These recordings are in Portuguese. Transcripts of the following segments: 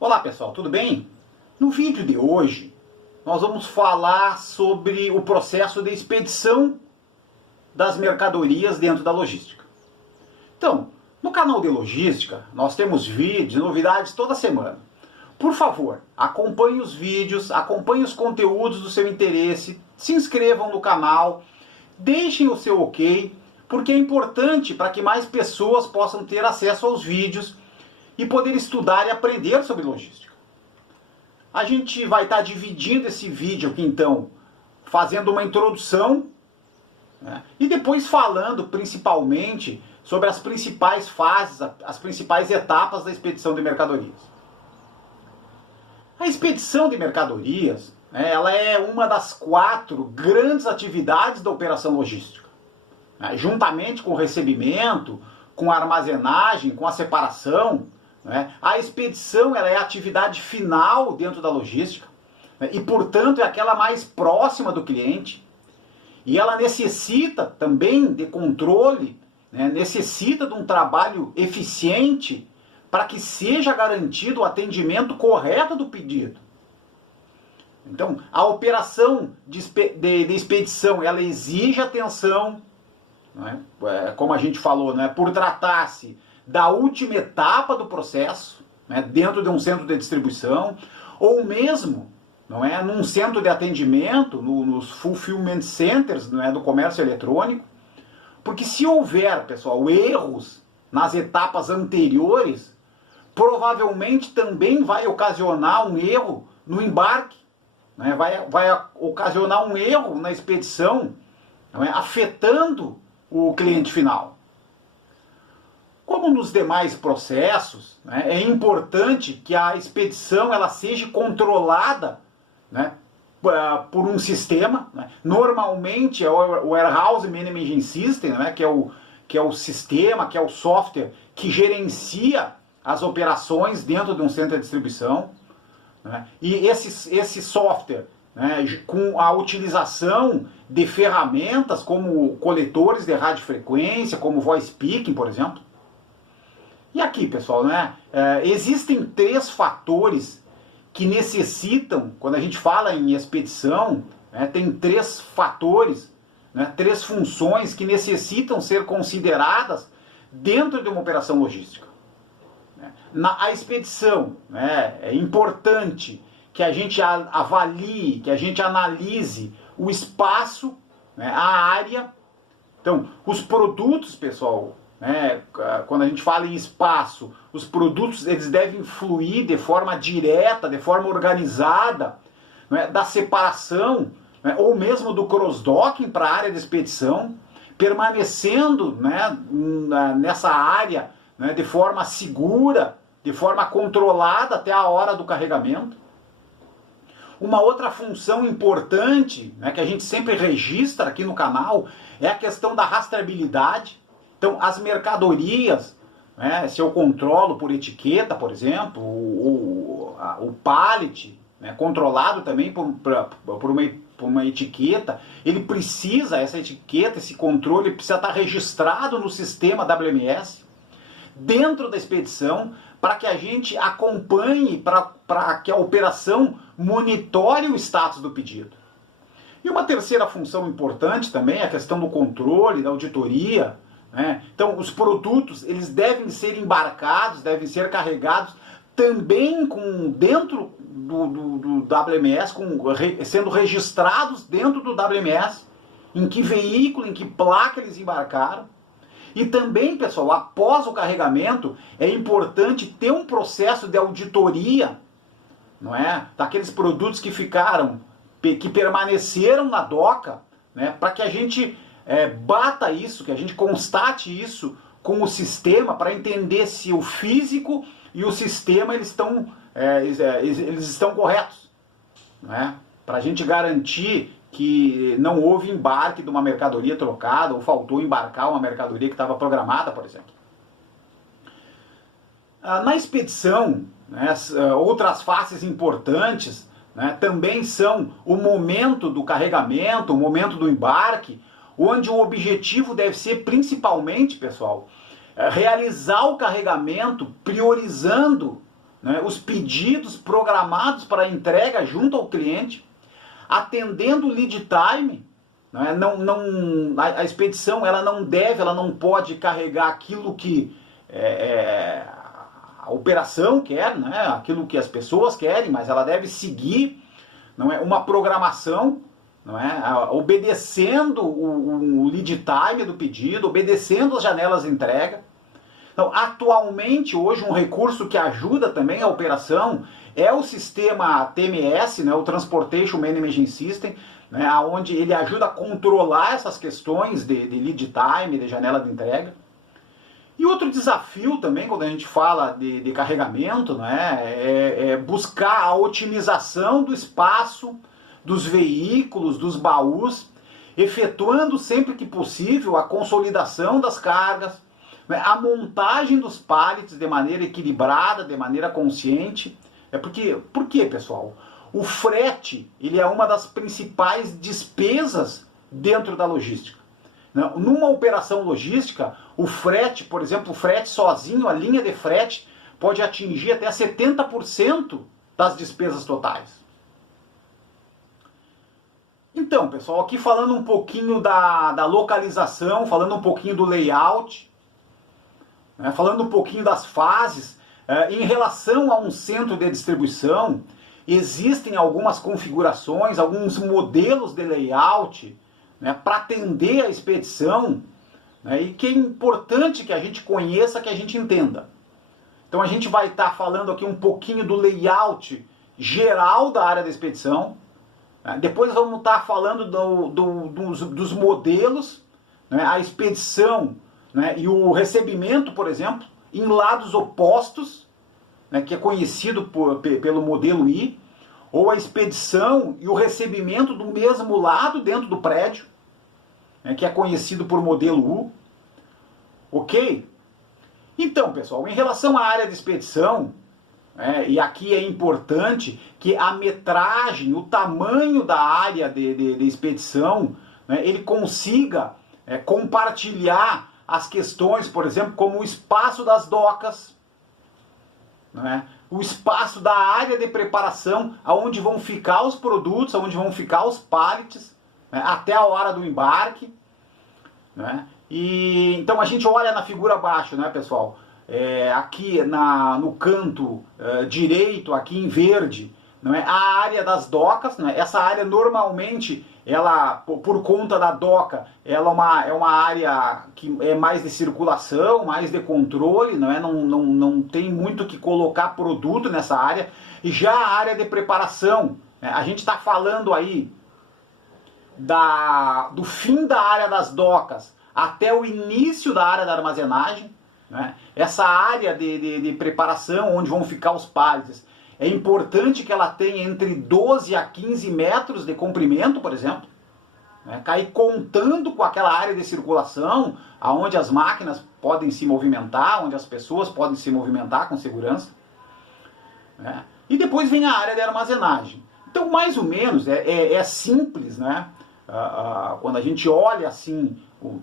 Olá pessoal, tudo bem? No vídeo de hoje nós vamos falar sobre o processo de expedição das mercadorias dentro da logística. Então, no canal de logística nós temos vídeos, novidades toda semana. Por favor, acompanhe os vídeos, acompanhe os conteúdos do seu interesse, se inscrevam no canal, deixem o seu ok, porque é importante para que mais pessoas possam ter acesso aos vídeos e poder estudar e aprender sobre logística. A gente vai estar dividindo esse vídeo aqui então, fazendo uma introdução, né, e depois falando principalmente sobre as principais fases, as principais etapas da expedição de mercadorias. A expedição de mercadorias, né, ela é uma das 4 grandes atividades da operação logística, né, juntamente com o recebimento, com a armazenagem, com a separação. A expedição ela é a atividade final dentro da logística, né, e, portanto, é aquela mais próxima do cliente. E ela necessita também de controle, né, necessita de um trabalho eficiente para que seja garantido o atendimento correto do pedido. Então, a operação de expedição ela exige atenção, né, como a gente falou, né, por tratar-se da última etapa do processo, né, dentro de um centro de distribuição, ou mesmo, não é, num centro de atendimento, nos fulfillment centers, não é, do comércio eletrônico, porque se houver, pessoal, erros nas etapas anteriores, provavelmente também vai ocasionar um erro no embarque, né, vai ocasionar um erro na expedição, não é, afetando o cliente final. Como nos demais processos, né, é importante que a expedição ela seja controlada, né, por um sistema, né, normalmente é o Warehouse Management System, né, que é o sistema, que é o software que gerencia as operações dentro de um centro de distribuição, né, e esse software, né, com a utilização de ferramentas como coletores de radiofrequência, como voice picking, por exemplo. E aqui, pessoal, né, existem 3 fatores que necessitam, quando a gente fala em expedição, né, tem 3 fatores, né, 3 funções que necessitam ser consideradas dentro de uma operação logística. A expedição, né, é importante que a gente avalie, que a gente analise o espaço, né, a área. Então, os produtos, pessoal, né, quando a gente fala em espaço, os produtos eles devem fluir de forma direta, de forma organizada, né, da separação, né, ou mesmo do cross-docking para a área de expedição, permanecendo, né, nessa área, né, de forma segura, de forma controlada até a hora do carregamento. Uma outra função importante, né, que a gente sempre registra aqui no canal é a questão da rastreabilidade. Então, as mercadorias, né, se eu controlo por etiqueta, por exemplo, o pallet, né, controlado também por uma etiqueta, ele precisa, essa etiqueta, esse controle, precisa estar registrado no sistema WMS, dentro da expedição, para que a gente acompanhe, para que a operação monitore o status do pedido. E uma terceira função importante também é a questão do controle, da auditoria, né? Então, os produtos eles devem ser embarcados, devem ser carregados também dentro do WMS, sendo registrados dentro do WMS, em que veículo, em que placa eles embarcaram. E também, pessoal, após o carregamento, é importante ter um processo de auditoria, não é? Daqueles produtos que permaneceram na doca, né? Para que a gente bata isso, que a gente constate isso com o sistema para entender se o físico e o sistema eles estão corretos, né? Para a gente garantir que não houve embarque de uma mercadoria trocada ou faltou embarcar uma mercadoria que estava programada, por exemplo. Na expedição, né, outras faces importantes, né, também são o momento do carregamento, o momento do embarque, onde o objetivo deve ser principalmente, pessoal, realizar o carregamento priorizando né, os pedidos programados para entrega junto ao cliente, atendendo o lead time, né, a expedição ela não pode carregar aquilo que a operação quer, né, aquilo que as pessoas querem, mas ela deve seguir, não é, uma programação, não é, obedecendo o lead time do pedido, obedecendo as janelas de entrega. Então, atualmente, hoje, um recurso que ajuda também a operação é o sistema TMS, né, o Transportation Management System, né, onde ele ajuda a controlar essas questões de lead time, de janela de entrega. E outro desafio também, quando a gente fala de carregamento, né, é buscar a otimização do espaço, dos veículos, dos baús, efetuando sempre que possível a consolidação das cargas, né, a montagem dos pallets de maneira equilibrada, de maneira consciente. Por quê, pessoal? O frete ele é uma das principais despesas dentro da logística. Numa operação logística, o frete, por exemplo, o frete sozinho, a linha de frete, pode atingir até 70% das despesas totais. Então, pessoal, aqui falando um pouquinho da localização, falando um pouquinho do layout, né, falando um pouquinho das fases, em relação a um centro de distribuição, existem algumas configurações, alguns modelos de layout, né, para atender a expedição, né, e que é importante que a gente conheça, que a gente entenda. Então a gente vai estar falando aqui um pouquinho do layout geral da área da expedição, né, depois vamos estar falando dos modelos, né, a expedição, né, e o recebimento, por exemplo, em lados opostos, né, que é conhecido pelo modelo I, ou a expedição e o recebimento do mesmo lado dentro do prédio, né, que é conhecido por modelo U. Ok? Então, pessoal, em relação à área de expedição, e aqui é importante que a metragem, o tamanho da área de expedição, né, ele consiga compartilhar as questões, por exemplo, como o espaço das docas, né, o espaço da área de preparação, aonde vão ficar os produtos, aonde vão ficar os pallets, né, até a hora do embarque, né? E então a gente olha na figura abaixo, né, pessoal? Aqui no canto direito, aqui em verde, não é, a área das docas, né? Essa área normalmente, ela, por conta da doca, ela é uma área que é mais de circulação, mais de controle, não é? Não tem muito que colocar produto nessa área. E já a área de preparação, né? A gente está falando aí do fim da área das docas até o início da área da armazenagem, né? Essa área de preparação, onde vão ficar os pallets, é importante que ela tenha entre 12 a 15 metros de comprimento, por exemplo, né? Cair contando com aquela área de circulação, onde as máquinas podem se movimentar, onde as pessoas podem se movimentar com segurança, né? E depois vem a área de armazenagem. Então, mais ou menos, é simples, né? Quando a gente olha assim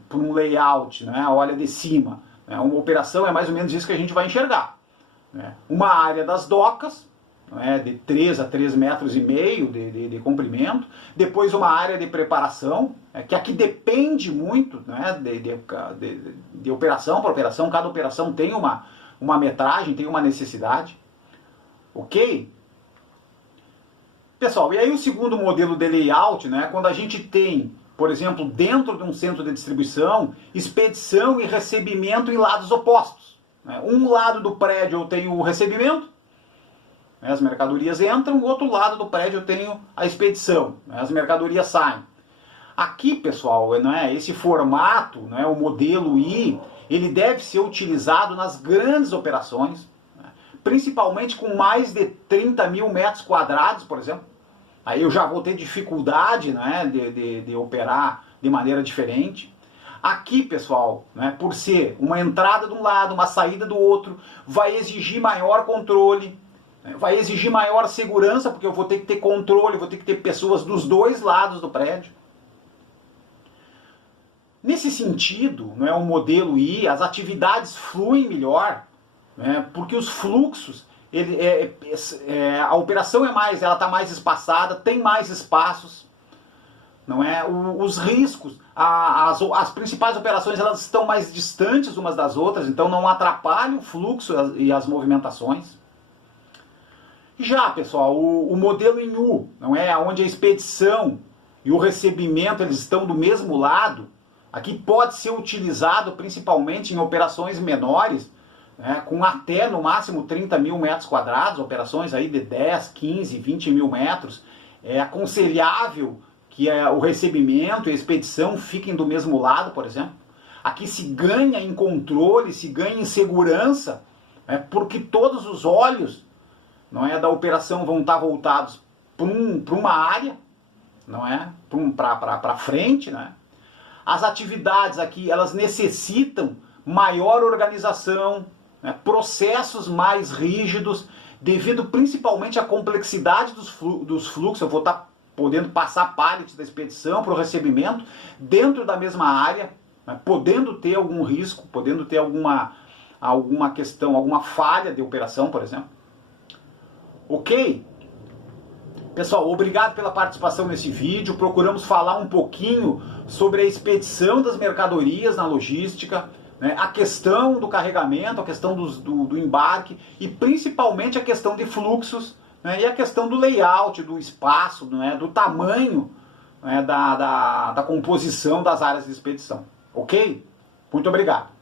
para um layout, né? Olha de cima, né? Uma operação é mais ou menos isso que a gente vai enxergar, né? Uma área das docas, né? De 3 a 3,5 metros de comprimento, depois uma área de preparação, né? Que aqui depende muito, né? de operação para operação, cada operação tem uma metragem, tem uma necessidade, ok? Pessoal, e aí o segundo modelo de layout, né, quando a gente tem, por exemplo, dentro de um centro de distribuição, expedição e recebimento em lados opostos, né? Um lado do prédio eu tenho o recebimento, né, as mercadorias entram, o outro lado do prédio eu tenho a expedição, né, as mercadorias saem. Aqui, pessoal, né, esse formato, né, o modelo I, ele deve ser utilizado nas grandes operações, principalmente com mais de 30 mil metros quadrados, por exemplo. Aí eu já vou ter dificuldade, né, de operar de maneira diferente. Aqui, pessoal, né, por ser uma entrada de um lado, uma saída do outro, vai exigir maior controle, né, vai exigir maior segurança, porque eu vou ter que ter controle, vou ter que ter pessoas dos dois lados do prédio. Nesse sentido, né, o modelo I, as atividades fluem melhor, né, porque os fluxos a operação ela está mais espaçada, tem mais espaços, não é? Os riscos, as principais operações elas estão mais distantes umas das outras, então não atrapalha o fluxo e as movimentações. Já, pessoal, o modelo em U, não é? Onde a expedição e o recebimento eles estão do mesmo lado, aqui pode ser utilizado principalmente em operações menores, né, com até no máximo 30 mil metros quadrados, operações aí de 10, 15, 20 mil metros. É aconselhável que o recebimento e a expedição fiquem do mesmo lado, por exemplo. Aqui se ganha em controle, se ganha em segurança, né, porque todos os olhos, não é, da operação vão estar voltados para uma área, não é, para frente, né? As atividades aqui elas necessitam maior organização, né, processos mais rígidos, devido principalmente à complexidade dos fluxos. Eu vou estar podendo passar pallets da expedição para o recebimento dentro da mesma área, né, podendo ter algum risco, podendo ter alguma questão, alguma falha de operação, por exemplo. Ok? Pessoal, obrigado pela participação nesse vídeo. Procuramos falar um pouquinho sobre a expedição das mercadorias na logística, né, a questão do carregamento, a questão do embarque e principalmente a questão de fluxos, né, e a questão do layout, do espaço, né, do tamanho, né, da composição das áreas de expedição. Ok? Muito obrigado.